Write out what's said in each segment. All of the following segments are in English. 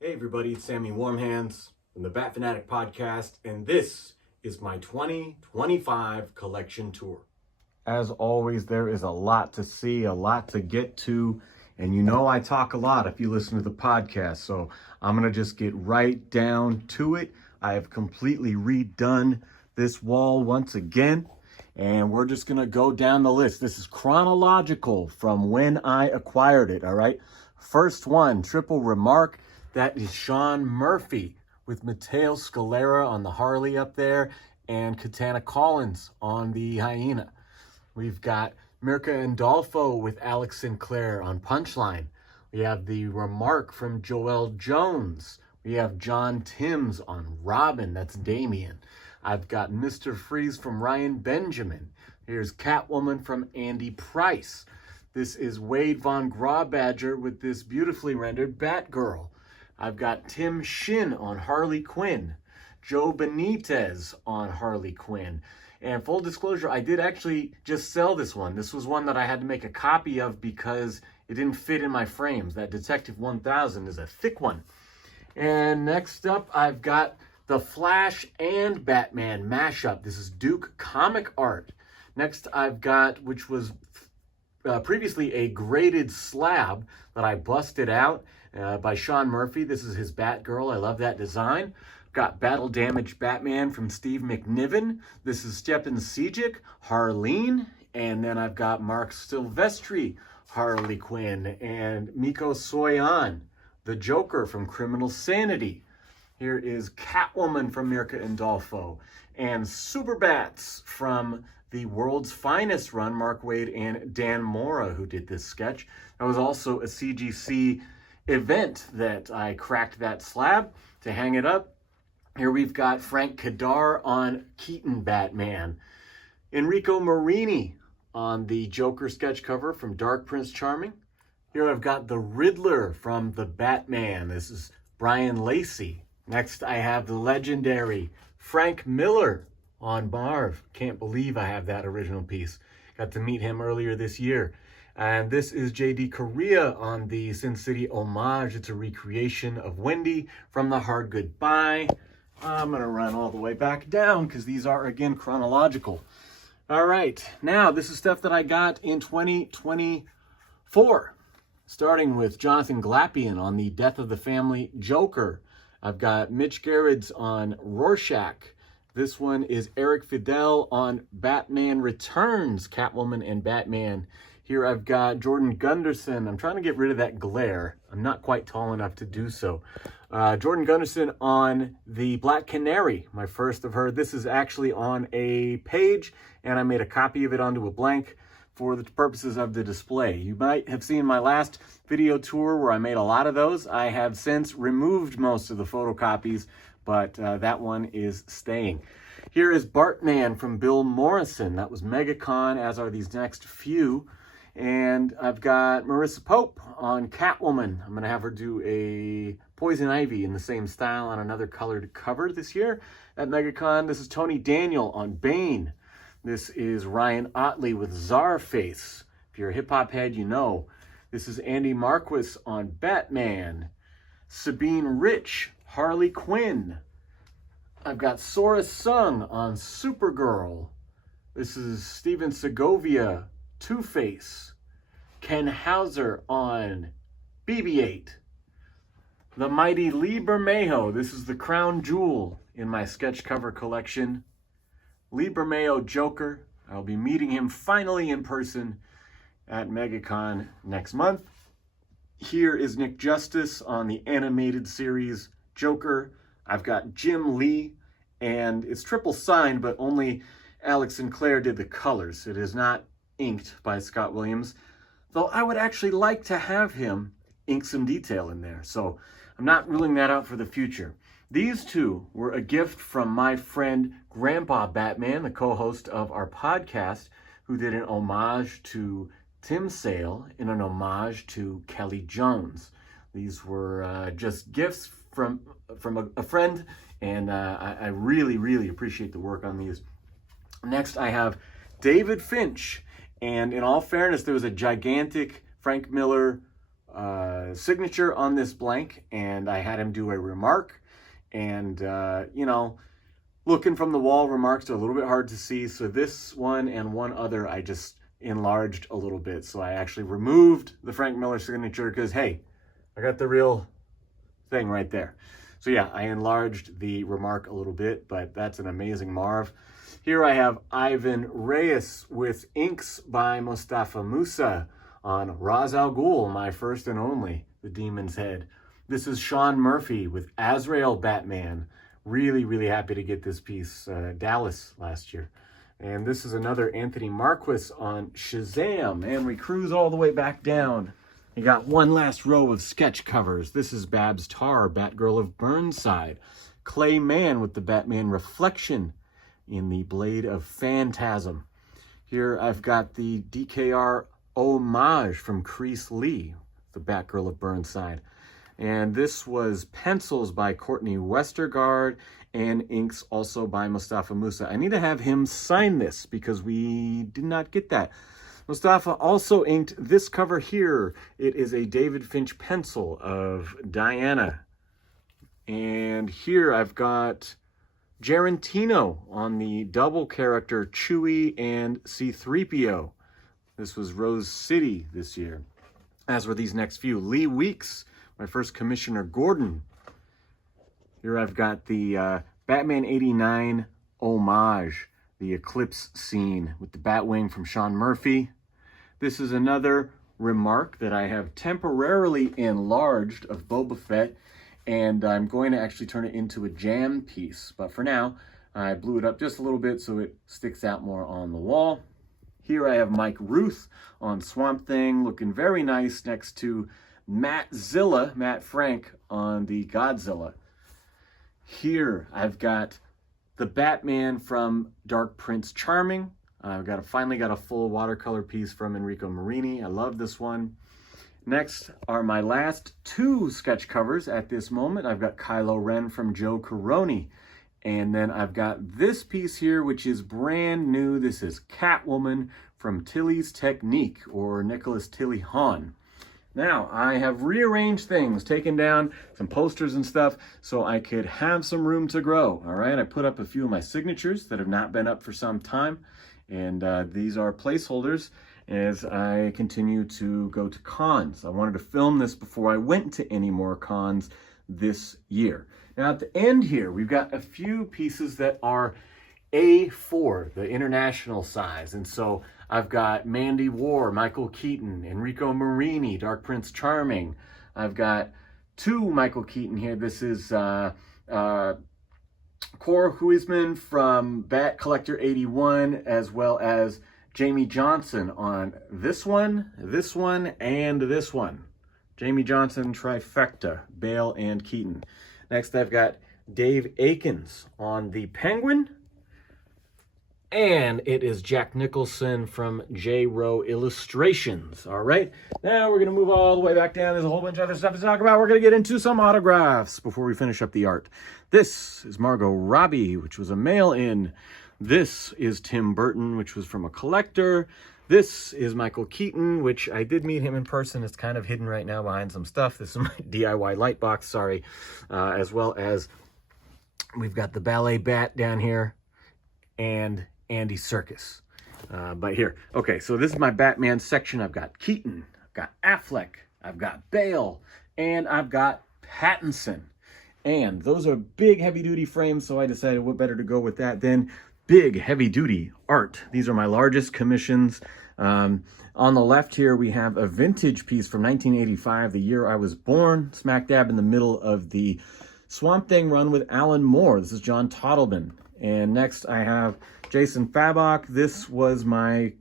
Hey everybody, it's Sammy Warmhands from the Bat Fanatic Podcast, and this is my 2025 collection tour. As always, there is a lot to see, a lot to get to, and you know I talk a lot if you listen to the podcast, so I'm going to just get right down to it. I have completely redone this wall once again, and we're just going to go down the list. This is chronological from when I acquired it, all right? First one, triple remark. That is Sean Murphy with Mateo Scalera on the Harley up there and Katana Collins on the Hyena. We've got Mirka Andolfo with Alex Sinclair on Punchline. We have the remark from Joel Jones. We have John Timms on Robin. That's Damien. I've got Mr. Freeze from Ryan Benjamin. Here's Catwoman from Andy Price. This is Wade Von Grawbadger with this beautifully rendered Batgirl. I've got Tim Shin on Harley Quinn, Joe Benitez on Harley Quinn. And full disclosure, I did actually just sell this one. This was one that I had to make a copy of because it didn't fit in my frames. That Detective 1000 is a thick one. And next up, I've got the Flash and Batman mashup. This is Duke Comic Art. Next, I've got, which was previously a graded slab that I busted out by Sean Murphy. This is his Batgirl. I love that design. Got Battle Damaged Batman from Steve McNiven. This is Stepan Sejic, Harleen. And then I've got Mark Silvestri, Harley Quinn. And Miko Soyan, the Joker from Criminal Sanity. Here is Catwoman from Mirka Andolfo. And Superbats from the World's Finest run, Mark Waid and Dan Mora, who did this sketch. That was also a CGC event that I cracked that slab to hang it up. Here we've got Frank Kadar on Keaton Batman. Enrico Marini on the Joker sketch cover from Dark Prince Charming. Here I've got the Riddler from The Batman. This is Brian Lacey. Next I have the legendary Frank Miller on Marv. Can't believe I have that original piece. Got to meet him earlier this year. And this is J.D. Korea on the Sin City homage. It's a recreation of Wendy from The Hard Goodbye. I'm going to run all the way back down because these are, again, chronological. All right. Now, this is stuff that I got in 2024. Starting with Jonathan Glapion on the Death of the Family Joker. I've got Mitch Gerrits on Rorschach. This one is Eric Fidel on Batman Returns, Catwoman and Batman. Here I've got Jordan Gunderson. I'm trying to get rid of that glare. I'm not quite tall enough to do so. Jordan Gunderson on the Black Canary, my first of her. This is actually on a page, and I made a copy of it onto a blank for the purposes of the display. You might have seen my last video tour where I made a lot of those. I have since removed most of the photocopies, but that one is staying. Here is Bartman from Bill Morrison. That was MegaCon, as are these next few. And I've got Marissa Pope on Catwoman. I'm going to have her do a Poison Ivy in the same style on another colored cover this year at MegaCon. This is Tony Daniel on Bane. This is Ryan Otley with Czarface. If you're a hip-hop head, you know. This is Andy Marquis on Batman. Sabine Rich, Harley Quinn. I've got Sora Sung on Supergirl. This is Steven Segovia, Two-Face. Ken Hauser on BB-8. The mighty Lee Bermejo. This is the crown jewel in my sketch cover collection. Lee Bermejo Joker. I'll be meeting him finally in person at MegaCon next month. Here is Nick Justice on the animated series Joker. I've got Jim Lee, and it's triple signed, but only Alex Sinclair did the colors. It is not inked by Scott Williams, though I would actually like to have him ink some detail in there. So I'm not ruling that out for the future. These two were a gift from my friend Grandpa Batman, the co-host of our podcast, who did an homage to Tim Sale and an homage to Kelly Jones. These were just gifts from a friend, and I really, really appreciate the work on these. Next, I have David Finch. And in all fairness, there was a gigantic Frank Miller signature on this blank, and I had him do a remark. And, you know, looking from the wall, remarks are a little bit hard to see. So this one and one other, I just enlarged a little bit. So I actually removed the Frank Miller signature because, hey, I got the real thing right there. So yeah, I enlarged the remark a little bit, but that's an amazing Marv. Here I have Ivan Reyes with inks by Mustafa Musa on Ra's al Ghul, my first and only, the Demon's Head. This is Sean Murphy with Azrael Batman. Really, really happy to get this piece. Dallas last year. And this is another Anthony Marquis on Shazam. And we cruise all the way back down. You got one last row of sketch covers. This is Babs Tarr, Batgirl of Burnside. Clay Mann with the Batman reflection in the Blade of Phantasm. Here I've got the DKR homage from Crease Lee, the Batgirl of Burnside. And this was pencils by Courtney Westergaard and inks also by Mustafa Musa. I need to have him sign this because we did not get that. Mustafa also inked this cover here. It is a David Finch pencil of Diana. And here I've got Gerentino on the double character Chewie and C-3PO. This was Rose City this year. As were these next few. Lee Weeks, my first Commissioner Gordon. Here I've got the Batman 89 homage, the eclipse scene with the Batwing from Sean Murphy. This is another remark that I have temporarily enlarged of Boba Fett, and I'm going to actually turn it into a jam piece. But for now, I blew it up just a little bit so it sticks out more on the wall. Here I have Mike Ruth on Swamp Thing, looking very nice next to Matt Frank on the Godzilla. Here I've got the Batman from Dark Prince Charming. I've finally got a full watercolor piece from Enrico Marini. I love this one. Next are my last two sketch covers at this moment. I've got Kylo Ren from Joe Caroni. And then I've got this piece here, which is brand new. This is Catwoman from Tilly's Technique, or Nicholas Tilly Hahn. Now, I have rearranged things, taken down some posters and stuff so I could have some room to grow, all right? I put up a few of my signatures that have not been up for some time, and these are placeholders as I continue to go to cons. I wanted to film this before I went to any more cons this year. Now, at the end here, we've got a few pieces that are A4, the international size, and so I've got Mandy War, Michael Keaton, Enrico Marini, Dark Prince Charming. I've got two Michael Keaton here. This is Cora Huisman from Bat Collector 81, as well as Jamie Johnson on this one, and this one. Jamie Johnson trifecta, Bale and Keaton. Next, I've got Dave Akins on the Penguin. And it is Jack Nicholson from J. Rowe Illustrations. All right, now we're going to move all the way back down. There's a whole bunch of other stuff to talk about. We're going to get into some autographs before we finish up the art. This is Margot Robbie, which was a mail-in. This is Tim Burton, which was from a collector. This is Michael Keaton, which I did meet him in person. It's kind of hidden right now behind some stuff. This is my DIY light box, sorry. As well as we've got the ballet bat down here and Andy Serkis. But here, okay, so this is my Batman section. I've got Keaton, I've got Affleck, I've got Bale, and I've got Pattinson. And those are big heavy-duty frames, so I decided what better to go with that than big heavy-duty art. These are my largest commissions. On the left here, we have a vintage piece from 1985, the year I was born, smack dab in the middle of the Swamp Thing run with Alan Moore. This is John Tottleman. And next I have Jason Fabok. This was my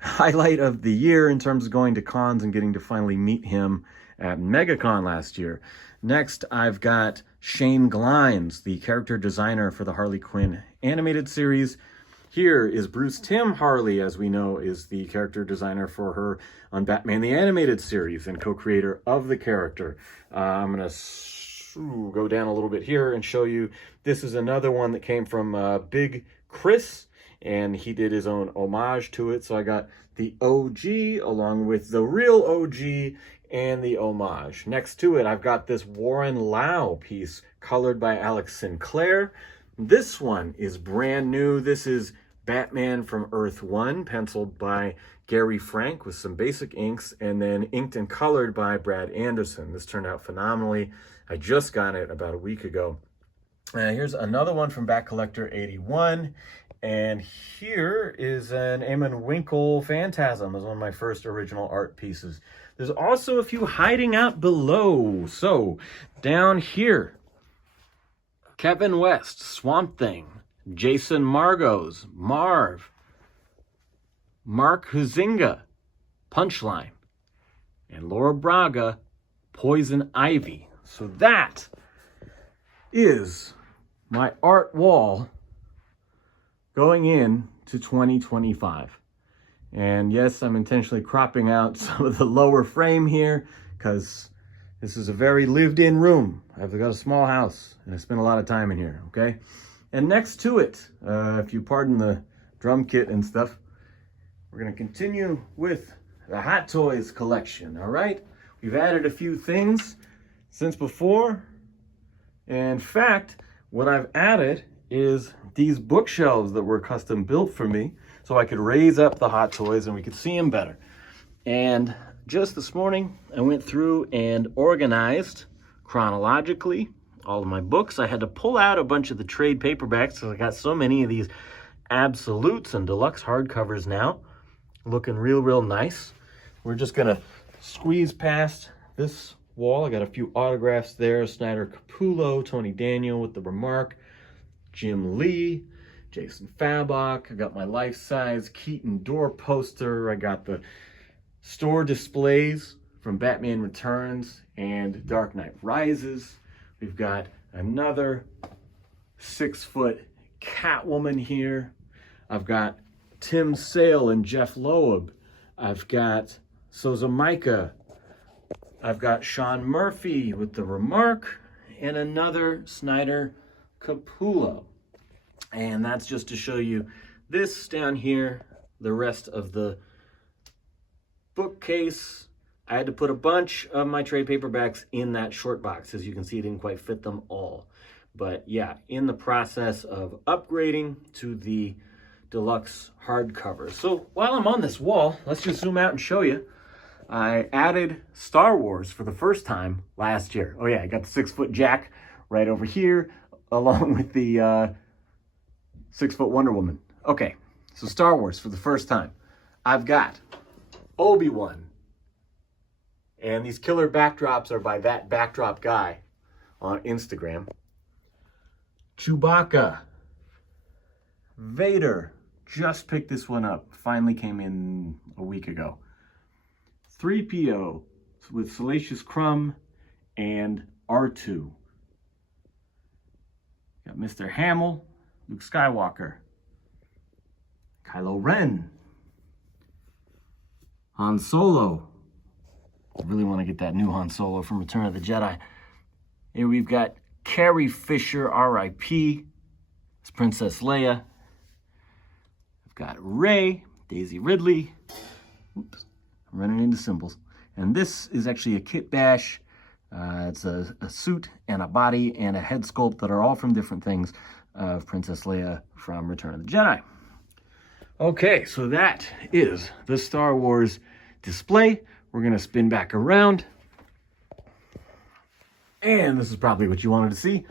highlight of the year in terms of going to cons and getting to finally meet him at MegaCon last year. Next, I've got Shane Glines, the character designer for the Harley Quinn animated series. Here is Bruce Timm Harley, as we know, is the character designer for her on Batman the Animated Series and co-creator of the character. I'm going to go down a little bit here and show you. This is another one that came from Big Chris, and he did his own homage to it. So I got the OG along with the real OG and the homage. Next to it, I've got this Warren Lau piece colored by Alex Sinclair. This one is brand new. This is Batman from Earth 1, penciled by Gary Frank with some basic inks, and then inked and colored by Brad Anderson. This turned out phenomenally. I just got it about a week ago. Here's another one from Bat Collector 81. And here is an Eamon Winkle Phantasm as one of my first original art pieces. There's also a few hiding out below. So down here, Kevin West, Swamp Thing, Jason Margos, Marv, Mark Huizinga, Punchline, and Laura Braga, Poison Ivy. So that is my art wall going in to 2025. And yes, I'm intentionally cropping out some of the lower frame here because this is a very lived-in room. I've got a small house and I spend a lot of time in here, okay? And next to it, if you pardon the drum kit and stuff, we're gonna continue with the Hot Toys collection, all right? We've added a few things since before. In fact, what I've added is these bookshelves that were custom built for me so I could raise up the Hot Toys and we could see them better. And just this morning, I went through and organized chronologically all of my books. I had to pull out a bunch of the trade paperbacks because I got so many of these absolutes and deluxe hardcovers now, looking real nice. We're just gonna squeeze past this wall. I got a few autographs there. Snyder Capullo, Tony Daniel with the remark, Jim Lee, Jason Fabok. I got my life-size Keaton door poster. I got the store displays from Batman Returns and Dark Knight Rises. We've got another 6-foot Catwoman here. I've got Tim Sale and Jeff Loeb. I've got Sousa Micah. I've got Sean Murphy with the remark and another Snyder Capullo. And that's just to show you this down here, the rest of the bookcase. I had to put a bunch of my trade paperbacks in that short box. As you can see, it didn't quite fit them all. But yeah, in the process of upgrading to the deluxe hardcover. So while I'm on this wall, let's just zoom out and show you. I added Star Wars for the first time last year. Oh yeah, I got the 6-foot Jack right over here, along with the 6-foot Wonder Woman. Okay, so Star Wars for the first time. I've got Obi-Wan. And these killer backdrops are by that backdrop guy on Instagram. Chewbacca. Vader. Just picked this one up. Finally came in a week ago. 3PO with Salacious Crumb and R2. Got Mr. Hamill, Luke Skywalker, Kylo Ren, Han Solo. I really want to get that new Han Solo from Return of the Jedi. Here we've got Carrie Fisher, R.I.P. It's Princess Leia. I've got Rey, Daisy Ridley. Oops, I'm running into symbols. And this is actually a kit bash. It's a suit and a body and a head sculpt that are all from different things of Princess Leia from Return of the Jedi. Okay, so that is the Star Wars display. We're going to spin back around. And this is probably what you wanted to see.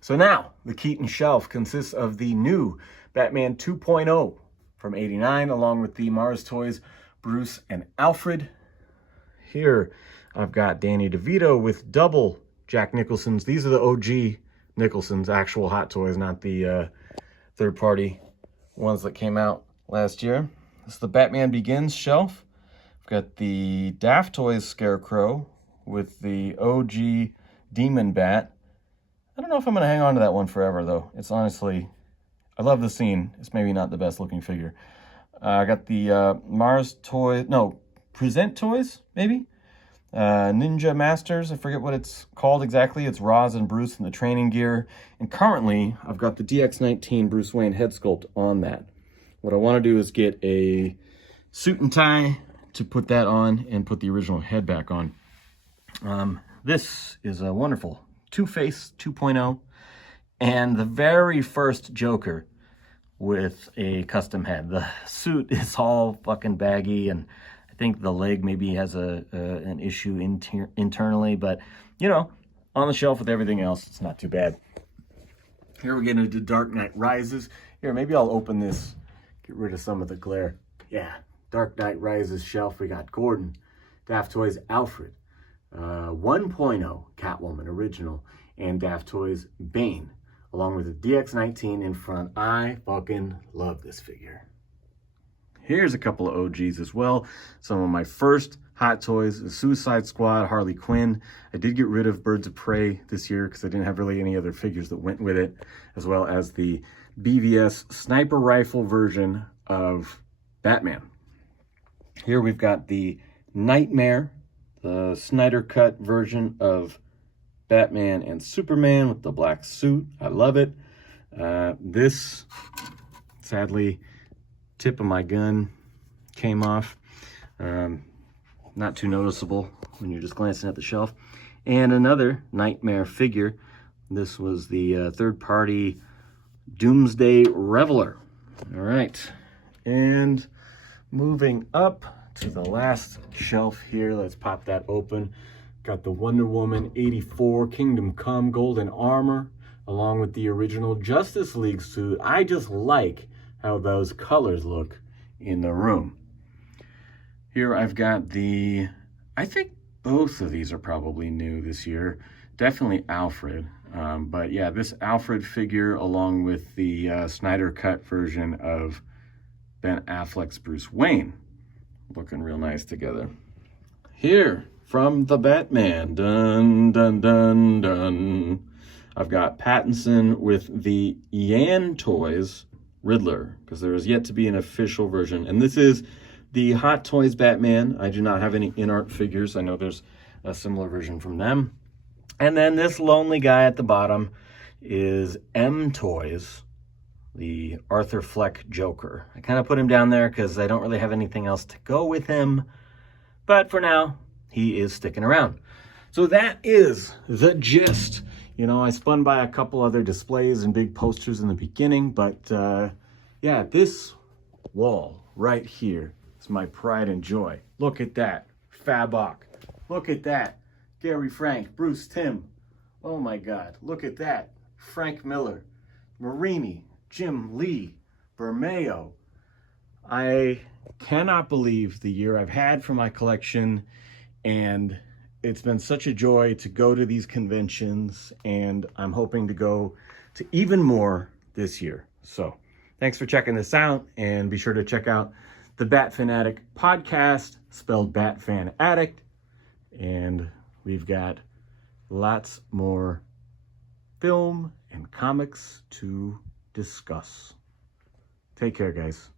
So now, the Keaton shelf consists of the new Batman 2.0 from '89, along with the Mars Toys Bruce and Alfred. Here, I've got Danny DeVito with double Jack Nicholson's. These are the OG Nicholson's actual Hot Toys, not the third-party ones that came out last year. This is the Batman Begins shelf. Got the Daft Toys Scarecrow with the OG Demon Bat. I don't know if I'm going to hang on to that one forever, though. It's honestly, I love the scene. It's maybe not the best looking figure. I got the Mars Toys, no, Present Toys, maybe? Ninja Masters, I forget what it's called exactly. It's Roz and Bruce in the training gear. And currently, I've got the DX19 Bruce Wayne head sculpt on that. What I want to do is get a suit and tie to put that on and put the original head back on. This is a wonderful Two-Face 2.0 and the very first Joker with a custom head. The suit is all fucking baggy, and I think the leg maybe has an issue internally, but you know, on the shelf with everything else, it's not too bad. Here we get into Dark Knight Rises. Here, maybe I'll open this, get rid of some of the glare. Yeah, Dark Knight Rises shelf. We got Gordon, Daft Toys Alfred, 1.0 Catwoman original, and Daft Toys Bane, along with the DX19 in front. I fucking love this figure. Here's a couple of OGs as well. Some of my first Hot Toys, the Suicide Squad, Harley Quinn. I did get rid of Birds of Prey this year because I didn't have really any other figures that went with it, as well as the BVS sniper rifle version of Batman. Here we've got the Nightmare, the Snyder Cut version of Batman and Superman with the black suit. I love it. This, sadly, tip of my gun came off. Not too noticeable when you're just glancing at the shelf. And another Nightmare figure. This was the third-party Doomsday Reveler. All right. And moving up to the last shelf here, let's pop that open. Got the Wonder Woman 84 Kingdom Come Golden Armor, along with the original Justice League suit. I just like how those colors look in the room. Here I've got the, I think both of these are probably new this year. Definitely Alfred. But yeah, this Alfred figure along with the Snyder Cut version of Ben Affleck's Bruce Wayne. Looking real nice together. Here, from the Batman, dun, dun, dun, dun. I've got Pattinson with the Yan Toys Riddler, because there is yet to be an official version. And this is the Hot Toys Batman. I do not have any in-art figures. I know there's a similar version from them. And then this lonely guy at the bottom is M Toys, the Arthur Fleck Joker. I kind of put him down there because I don't really have anything else to go with him. But for now, he is sticking around. So that is the gist. You know, I spun by a couple other displays and big posters in the beginning, but yeah, this wall right here is my pride and joy. Look at that, Fabok. Look at that, Gary Frank, Bruce Timm. Oh my God, look at that, Frank Miller, Marini, Jim Lee, Bermeo. I cannot believe the year I've had for my collection, and it's been such a joy to go to these conventions, and I'm hoping to go to even more this year. So thanks for checking this out, and be sure to check out the Bat Fanatic podcast, spelled Bat Fan Addict, and we've got lots more film and comics to discuss. Take care, guys.